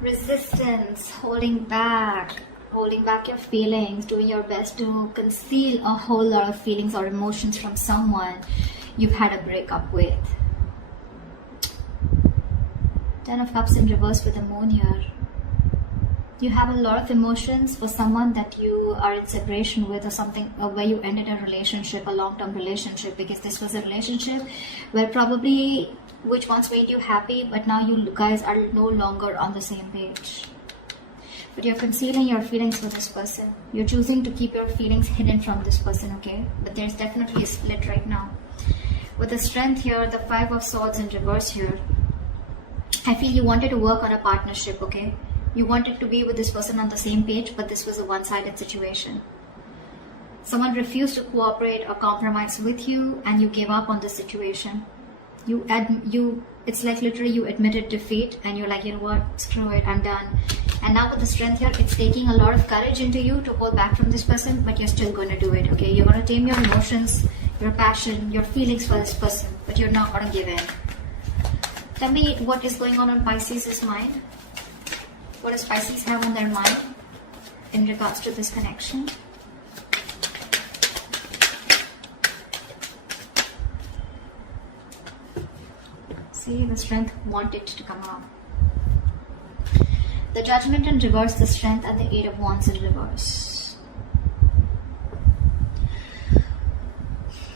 Resistance, holding back your feelings, doing your best to conceal a whole lot of feelings or emotions from someone you've had a breakup with. 10 of Cups in reverse with the moon here. You have a lot of emotions for someone that you are in separation with, or something, or where you ended a relationship, a long-term relationship, because this was a relationship where probably which once made you happy, but now you guys are no longer on the same page. But you're concealing your feelings for this person. You're choosing to keep your feelings hidden from this person, okay? But there's definitely a split right now. With the Strength here, the 5 of Swords in reverse here, I feel you wanted to work on a partnership, okay? You wanted to be with this person on the same page, but this was a one-sided situation. Someone refused to cooperate or compromise with you, and you gave up on the situation. It's like literally you admitted defeat, and you're like, you know what, screw it, I'm done. And now with the Strength here, it's taking a lot of courage into you to hold back from this person, but you're still going to do it, okay? You're going to tame your emotions, your passion, your feelings for this person, but you're not going to give in. Tell me what is going on Pisces' mind. What does Pisces have on their mind in regards to this connection? See, the Strength wanted to come out. The Judgment in reverse, the Strength, and the 8 of Wands in reverse.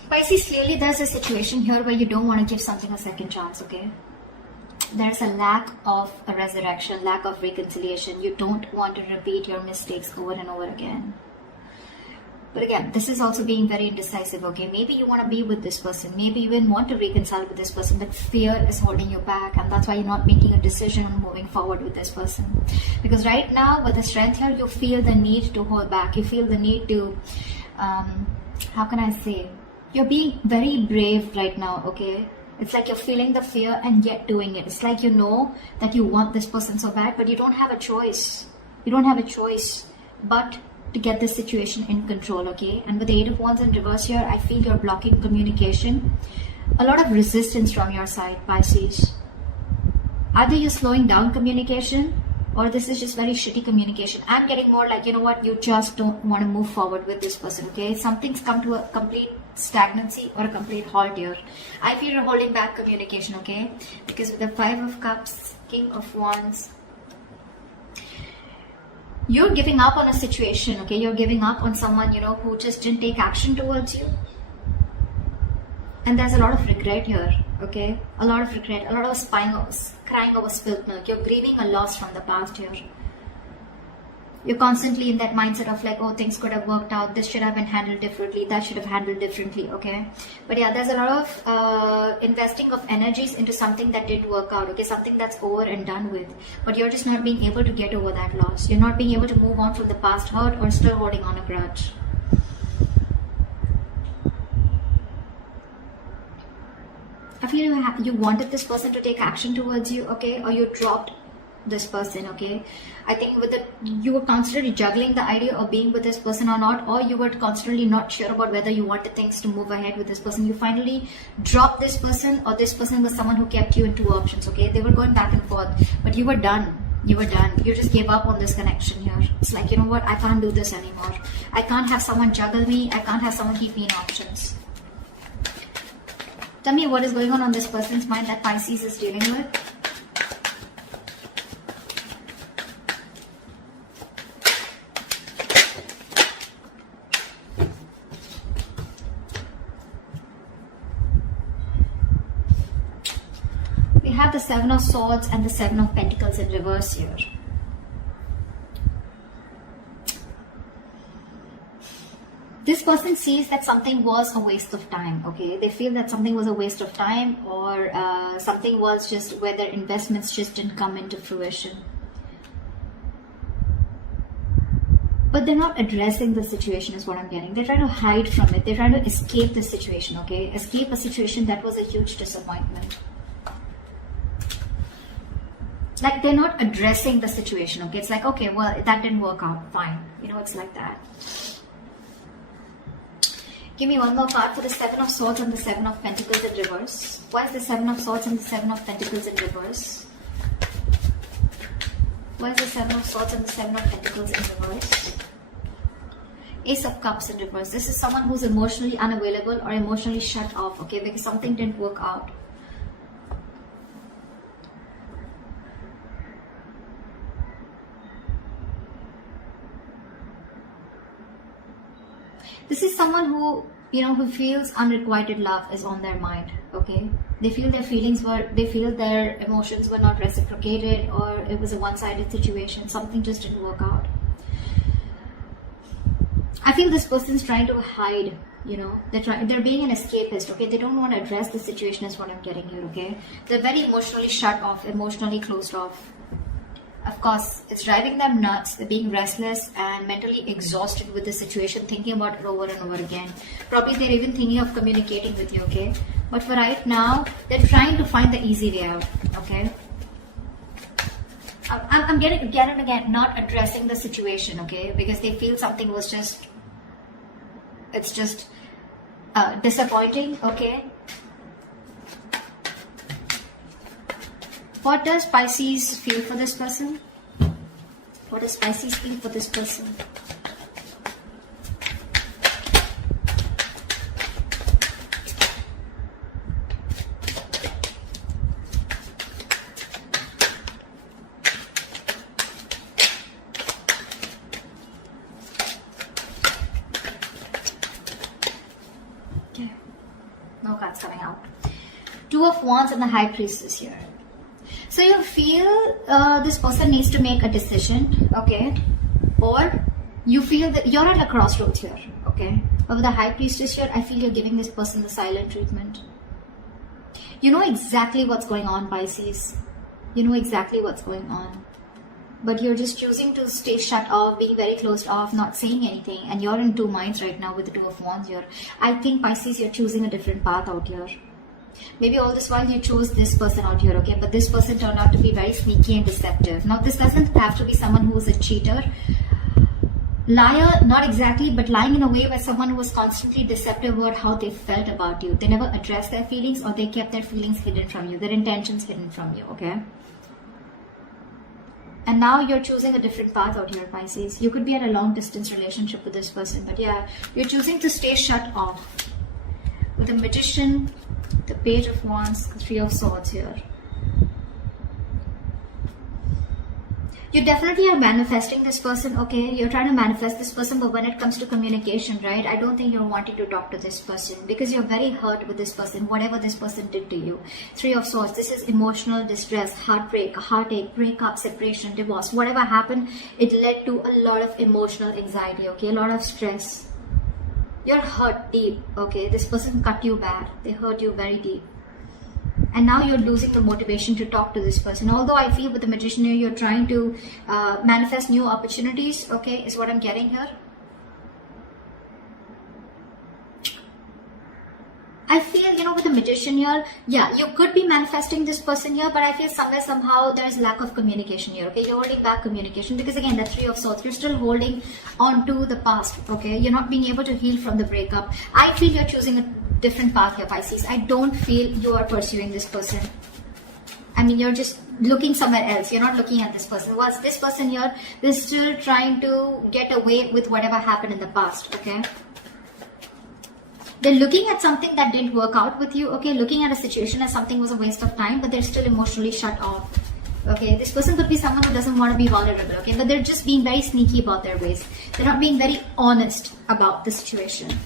Pisces, clearly there's a situation here where you don't want to give something a second chance, okay? There's a lack of a resurrection, lack of reconciliation. You don't want to repeat your mistakes over and over again. But again, this is also being very indecisive, okay? Maybe you want to be with this person. Maybe you even want to reconcile with this person, but fear is holding you back, and that's why you're not making a decision on moving forward with this person. Because right now, with the Strength here, you feel the need to hold back. You feel the need to, how can I say? You're being very brave right now, okay? It's like you're feeling the fear and yet doing it. It's like you know that you want this person so bad, but you don't have a choice. You don't have a choice but to get this situation in control, okay? And with the 8 of Wands in reverse here, I feel you're blocking communication. A lot of resistance from your side, Pisces. Either you're slowing down communication, or this is just very shitty communication. I'm getting more like, you know what, you just don't want to move forward with this person, okay? Something's come to a complete stagnancy or a complete halt here. I feel you're holding back communication, okay? Because with the 5 of Cups, King of Wands, you're giving up on a situation, okay? You're giving up on someone, you know, who just didn't take action towards you. And there's a lot of regret here, okay? A lot of regret, a lot of crying over spilled milk. You're grieving a loss from the past here. You're constantly in that mindset of like, oh, things could have worked out. This should have been handled differently. That should have handled differently, okay? But yeah, there's a lot of investing of energies into something that didn't work out, okay? Something that's over and done with. But you're just not being able to get over that loss. You're not being able to move on from the past hurt, or still holding on a grudge. I feel you wanted this person to take action towards you, okay? Or you dropped this person, okay? I think you were constantly juggling the idea of being with this person or not, or you were constantly not sure about whether you wanted things to move ahead with this person. You finally dropped this person, or this person was someone who kept you in two options, okay? They were going back and forth, but you were done. You were done. You just gave up on this connection here. It's like, you know what? I can't do this anymore. I can't have someone juggle me. I can't have someone keep me in options. Tell me what is going on this person's mind that Pisces is dealing with. We have the 7 of Swords and the 7 of Pentacles in reverse here. This person sees that something was a waste of time, okay? They feel that something was a waste of time, or something was just where their investments just didn't come into fruition. But they're not addressing the situation is what I'm getting. They're trying to hide from it. They're trying to escape the situation, okay? Escape a situation that was a huge disappointment. Like they're not addressing the situation, okay? It's like, okay, well, that didn't work out, fine. You know, it's like that. Give me one more card for the 7 of Swords and the 7 of Pentacles in reverse. Why is the 7 of Swords and the 7 of Pentacles in reverse? Why is the Seven of Swords and the Seven of Pentacles in reverse? Ace of Cups in reverse. This is someone who's emotionally unavailable or emotionally shut off, okay, because something didn't work out. This is someone who, who feels unrequited love is on their mind, okay? They feel their emotions were not reciprocated, or it was a one-sided situation. Something just didn't work out. I feel this person's trying to hide, they're being an escapist, okay? They don't want to address the situation is what I'm getting here, okay? They're very emotionally shut off, emotionally closed off. Of course, it's driving them nuts. They're being restless and mentally exhausted with the situation, thinking about it over and over again. Probably they're even thinking of communicating with you, okay? But for right now, they're trying to find the easy way out, okay? I'm getting again, not addressing the situation, okay? Because they feel something was just, it's just disappointing, okay? What does Pisces feel for this person? What does Pisces feel for this person? Okay, no cards coming out. Two of Wands and the High Priestess here. So you feel this person needs to make a decision, okay? Or you feel that you're at a crossroads here, okay? But with the High Priestess here, I feel you're giving this person the silent treatment. You know exactly what's going on, Pisces. You know exactly what's going on. But you're just choosing to stay shut off, being very closed off, not saying anything. And you're in two minds right now with the Two of Wands here. I think, Pisces, you're choosing a different path out here. Maybe all this while you chose this person out here, okay? But this person turned out to be very sneaky and deceptive. Now, this doesn't have to be someone who is a cheater. Liar, not exactly, but lying in a way where someone who was constantly deceptive about how they felt about you. They never addressed their feelings, or they kept their feelings hidden from you, their intentions hidden from you, okay? And now you're choosing a different path out here, Pisces. You could be in a long distance relationship with this person, but yeah, you're choosing to stay shut off. With the Magician, the Page of Wands, the Three of Swords here. You definitely are manifesting this person, okay? You're trying to manifest this person, but when it comes to communication, right? I don't think you're wanting to talk to this person because you're very hurt with this person, whatever this person did to you. Three of Swords, this is emotional distress, heartbreak, heartache, breakup, separation, divorce. Whatever happened, it led to a lot of emotional anxiety, okay? A lot of stress. You're hurt deep, okay? This person cut you bad. They hurt you very deep. And now you're losing the motivation to talk to this person. Although I feel with the Magician here, you're trying to manifest new opportunities, okay, is what I'm getting here. I feel, with the Magician here, yeah, you could be manifesting this person here, but I feel somewhere, somehow, there's lack of communication here, okay? You're holding back communication because, again, the Three of Swords, you're still holding on to the past, okay? You're not being able to heal from the breakup. I feel you're choosing a different path here, Pisces. I don't feel you are pursuing this person. I mean, you're just looking somewhere else. You're not looking at this person. What's this person here? They're still trying to get away with whatever happened in the past, okay? They're looking at something that didn't work out with you, okay? Looking at a situation as something was a waste of time, but they're still emotionally shut off, okay? This person could be someone who doesn't want to be vulnerable, okay? But they're just being very sneaky about their ways. They're not being very honest about the situation.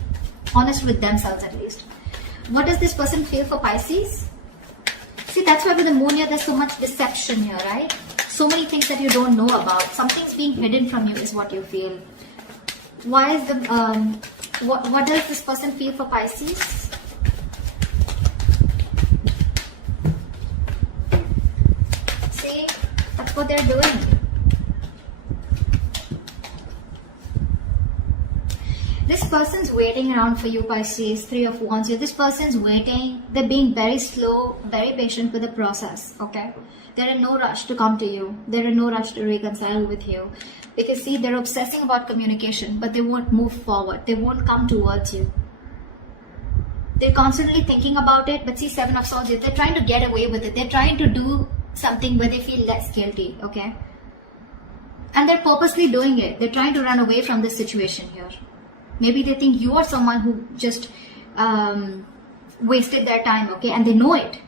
Honest with themselves, at least. What does this person feel for Pisces? See, that's why with the Moon here, there's so much deception here, right? So many things that you don't know about. Something's being hidden from you is what you feel. Why is the... What does this person feel for Pisces? See, that's what they're doing. This person's waiting around for you, Pisces. Three of Wands here. This person's waiting. They're being very slow, very patient with the process, okay? They're in no rush to come to you. They're in no rush to reconcile with you. Because see, they're obsessing about communication, but they won't move forward. They won't come towards you. They're constantly thinking about it, but see, Seven of Swords, they're trying to get away with it. They're trying to do something where they feel less guilty, okay? And they're purposely doing it. They're trying to run away from this situation here. Maybe they think you are someone who just wasted their time, okay? And they know it.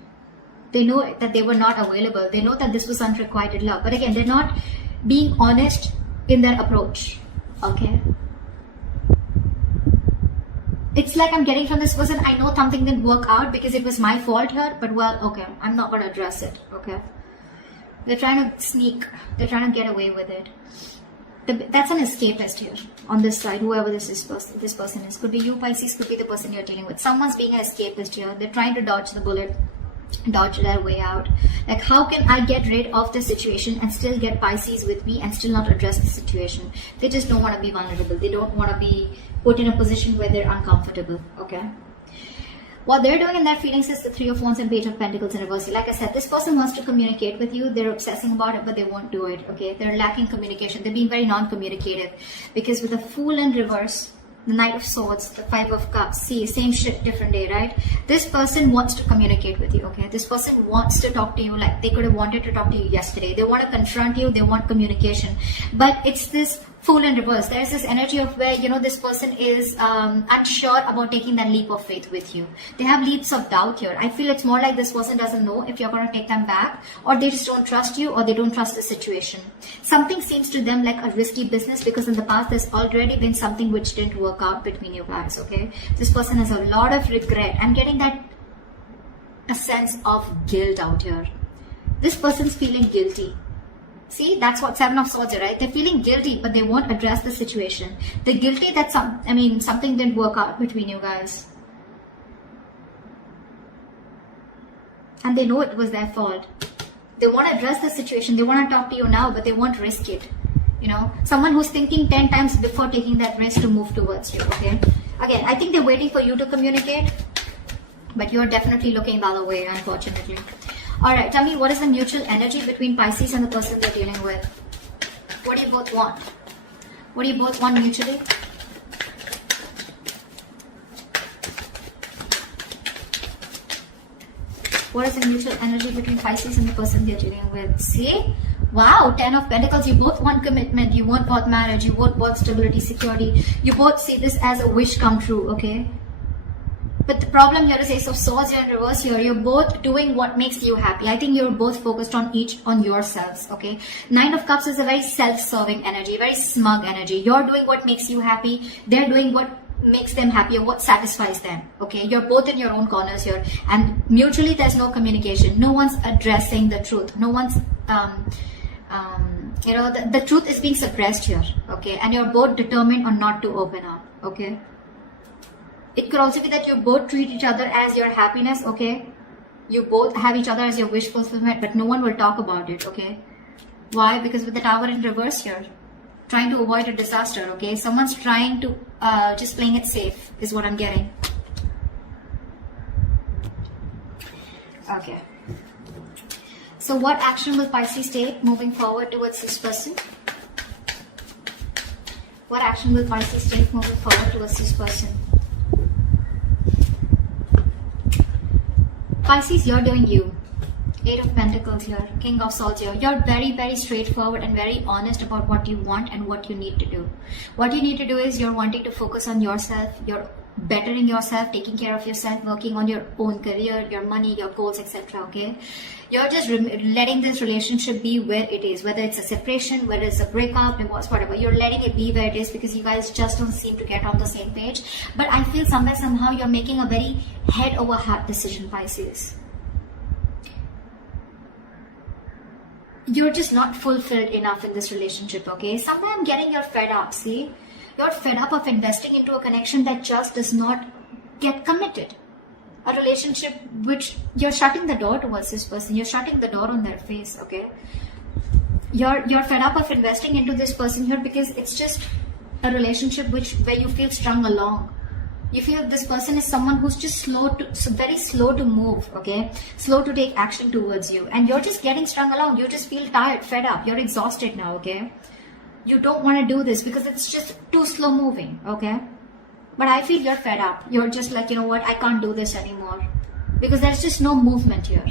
They know it, that they were not available. They know that this was unrequited love. But again, they're not being honest in their approach, okay? It's like I'm getting from this person, I know something didn't work out because it was my fault here, but well, okay, I'm not going to address it, okay? They're trying to sneak. They're trying to get away with it. That's an escapist here on this side, whoever this person is. Could be you, Pisces, could be the person you're dealing with. Someone's being an escapist here. They're trying to dodge the bullet, dodge their way out. Like, how can I get rid of the situation and still get Pisces with me and still not address the situation? They just don't want to be vulnerable. They don't want to be put in a position where they're uncomfortable, okay? What they're doing in their feelings is the Three of Wands and Page of Pentacles in reverse. Like I said, this person wants to communicate with you. They're obsessing about it, but they won't do it, okay? They're lacking communication. They're being very non-communicative. Because with the Fool in reverse, the Knight of Swords, the Five of Cups, see, same shit, different day, right? This person wants to communicate with you, okay? This person wants to talk to you like they could have wanted to talk to you yesterday. They want to confront you. They want communication. But it's this Fool in reverse. There's this energy of where, you know, this person is unsure about taking that leap of faith with you. They have leaps of doubt here. I feel it's more like this person doesn't know if you're going to take them back, or they just don't trust you, or they don't trust the situation. Something seems to them like a risky business because in the past there's already been something which didn't work out between you guys, okay? This person has a lot of regret. I'm getting that a sense of guilt out here. This person's feeling guilty. See, that's what Seven of Swords are, right? They're feeling guilty, but they won't address the situation. They're guilty that something didn't work out between you guys. And they know it was their fault. They want to address the situation. They want to talk to you now, but they won't risk it. You know, someone who's thinking 10 times before taking that risk to move towards you, okay? Again, I think they're waiting for you to communicate, but you're definitely looking the other way, unfortunately. Alright, tell me, what is the mutual energy between Pisces and the person they're dealing with? What do you both want? What do you both want mutually? What is the mutual energy between Pisces and the person they're dealing with? See? Wow, 10 of Pentacles. You both want commitment. You want both marriage. You both want stability, security. You both see this as a wish come true, okay? But the problem here is Ace of Swords here in reverse here. You're both doing what makes you happy. I think you're both focused on yourselves, okay? Nine of Cups is a very self-serving energy, very smug energy. You're doing what makes you happy. They're doing what makes them happy or what satisfies them, okay? You're both in your own corners here. And mutually, there's no communication. No one's addressing the truth. No one's, you know, the truth is being suppressed here, okay? And you're both determined on not to open up, okay? It could also be that you both treat each other as your happiness, okay? You both have each other as your wish fulfillment, but no one will talk about it, okay? Why? Because with the Tower in reverse here, trying to avoid a disaster, okay? Someone's trying to, just playing it safe is what I'm getting. Okay. So what action will Pisces take moving forward towards this person? What action will Pisces take moving forward towards this person? Pisces, you're doing you. Eight of Pentacles here, King of Swords here. You're very, very straightforward and very honest about what you want and what you need to do. What you need to do is you're wanting to focus on yourself. You're bettering yourself, taking care of yourself, working on your own career, your money, your goals, etc. Okay? You're just letting this relationship be where it is, whether it's a separation, whether it's a breakup, divorce, whatever. You're letting it be where it is because you guys just don't seem to get on the same page. But I feel somewhere, somehow, you're making a very head over heart decision, Pisces. You're just not fulfilled enough in this relationship, okay? Somewhere I'm getting you're fed up, see? You're fed up of investing into a connection that just does not get committed. A relationship which you're shutting the door towards this person. You're shutting the door on their face, okay? You're fed up of investing into this person here because it's just a relationship where you feel strung along. You feel this person is someone who's just very slow to move, okay? Slow to take action towards you. And you're just getting strung along. You just feel tired, fed up. You're exhausted now, okay? You don't want to do this because it's just too slow moving, okay? But I feel you're fed up. You're just like, you know what? I can't do this anymore. Because there's just no movement here.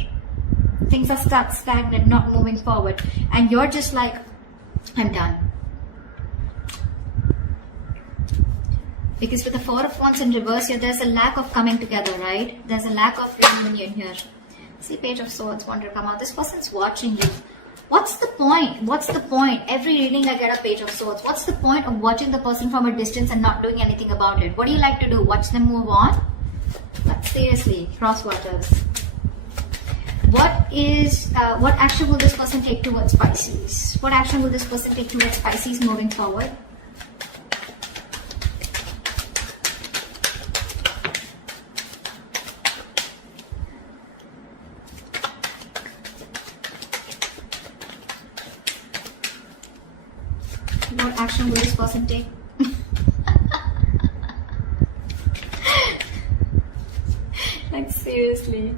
Things are stuck, stagnant, not moving forward. And you're just like, I'm done. Because with the Four of Wands in reverse here, there's a lack of coming together, right? There's a lack of union here. See, Page of Swords want to come out. This person's watching you. What's the point? What's the point? Every reading I get a Page of Swords. What's the point of watching the person from a distance and not doing anything about it? What do you like to do? Watch them move on? But seriously, cross waters. What action will this person take towards Pisces? What action will this person take towards Pisces moving forward? What action will this person take? Like, seriously.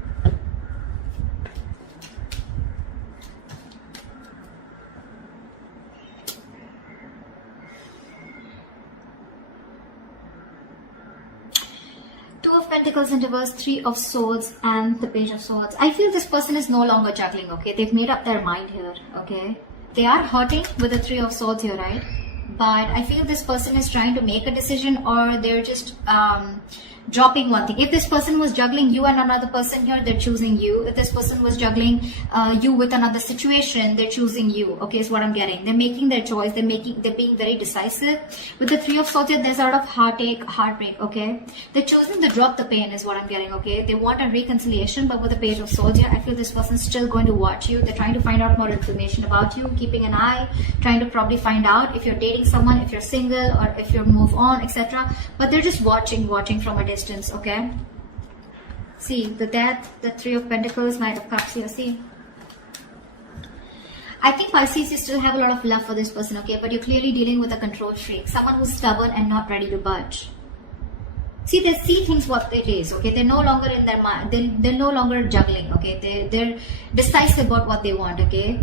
Two of Pentacles in reverse, Three of Swords, and the Page of Swords. I feel this person is no longer juggling, okay? They've made up their mind here, okay? They are hurting with the Three of Swords here, right? But I feel this person is trying to make a decision, or they're just dropping one thing. If this person was juggling you and another person here, they're choosing you. If this person was juggling you with another situation, they're choosing you. Okay, is what I'm getting. They're making their choice. They're being very decisive. With the Three of Swords here, there's a lot of heartache, heartbreak. Okay, they're choosing to drop the pain, is what I'm getting. Okay, they want a reconciliation, but with the Page of Swords here, I feel this person's still going to watch you. They're trying to find out more information about you, keeping an eye, trying to probably find out if you're dating someone, if you're single, or if you move on, etc. But they're just watching from a distance. Okay, see the Death, the Three of Pentacles, Knight of Cups here. See, I think Pisces, you still have a lot of love for this person, okay, but you're clearly dealing with a control freak, someone who's stubborn and not ready to budge. See, they see things what it is, okay? They're no longer in their mind, they're no longer juggling, okay? They're decisive about what they want, okay?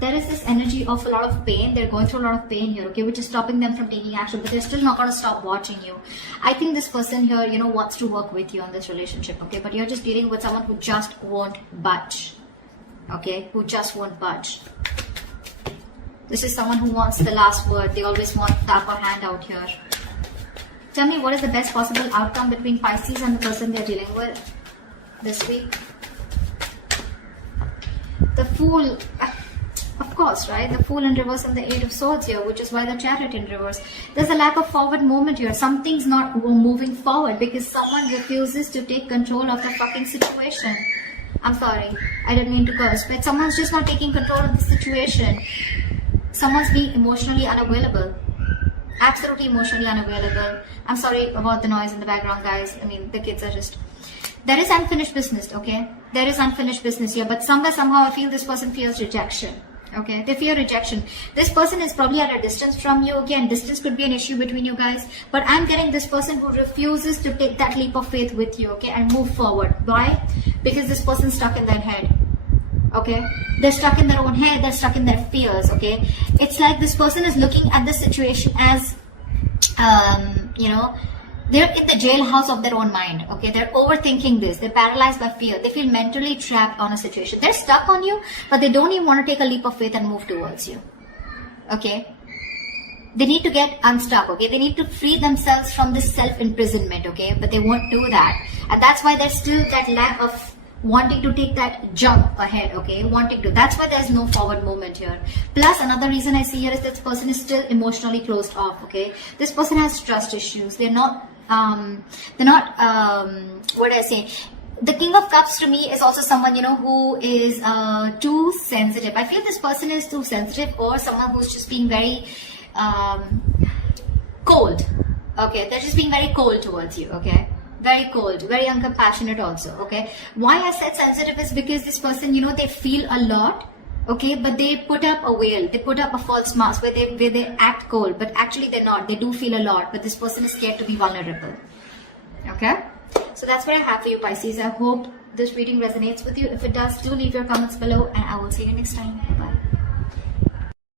There is this energy of a lot of pain. They're going through a lot of pain here, okay, which is stopping them from taking action, but they're still not going to stop watching you. I think this person here, you know, wants to work with you on this relationship, okay, but you're just dealing with someone who just won't budge, okay, who just won't budge. This is someone who wants the last word. They always want the upper hand out here. Tell me, what is the best possible outcome between Pisces and the person they're dealing with this week? The Fool. Of course, right? The Fool in reverse and the Eight of Swords here, which is why the Chariot in reverse. There's a lack of forward movement here. Something's not moving forward because someone refuses to take control of the fucking situation. I'm sorry, I didn't mean to curse, but someone's just not taking control of the situation. Someone's being emotionally unavailable. Absolutely emotionally unavailable. I'm sorry about the noise in the background, guys. I mean, the kids are just... There is unfinished business, okay? There is unfinished business here, but somehow I feel this person feels rejection. Okay, they fear rejection. This person is probably at a distance from you. Again, distance could be an issue between you guys, but I'm getting this person who refuses to take that leap of faith with you, okay, and move forward. Why? Because this person's stuck in their head. Okay, they're stuck in their own head, they're stuck in their fears. Okay, it's like this person is looking at the situation as you know, they're in the jailhouse of their own mind. Okay, they're overthinking this. They're paralyzed by fear. They feel mentally trapped on a situation. They're stuck on you, but they don't even want to take a leap of faith and move towards you. Okay, they need to get unstuck. Okay, they need to free themselves from this self-imprisonment. Okay, but they won't do that, and that's why there's still that lack of wanting to take that jump ahead. Okay, wanting to. That's why there's no forward movement here. Plus, another reason I see here is this person is still emotionally closed off. Okay, this person has trust issues. They're not what do I say? The King of Cups to me is also someone, you know, who is too sensitive. I feel this person is too sensitive, or someone who's just being very cold. Okay, they're just being very cold towards you. Okay, very cold, very uncompassionate also. Okay, why I said sensitive is because this person, you know, they feel a lot. Okay, but they put up a veil, they put up a false mask where they act cold, but actually they're not. They do feel a lot, but this person is scared to be vulnerable. Okay, so that's what I have for you, Pisces. I hope this reading resonates with you. If it does, do leave your comments below, and I will see you next time. Bye.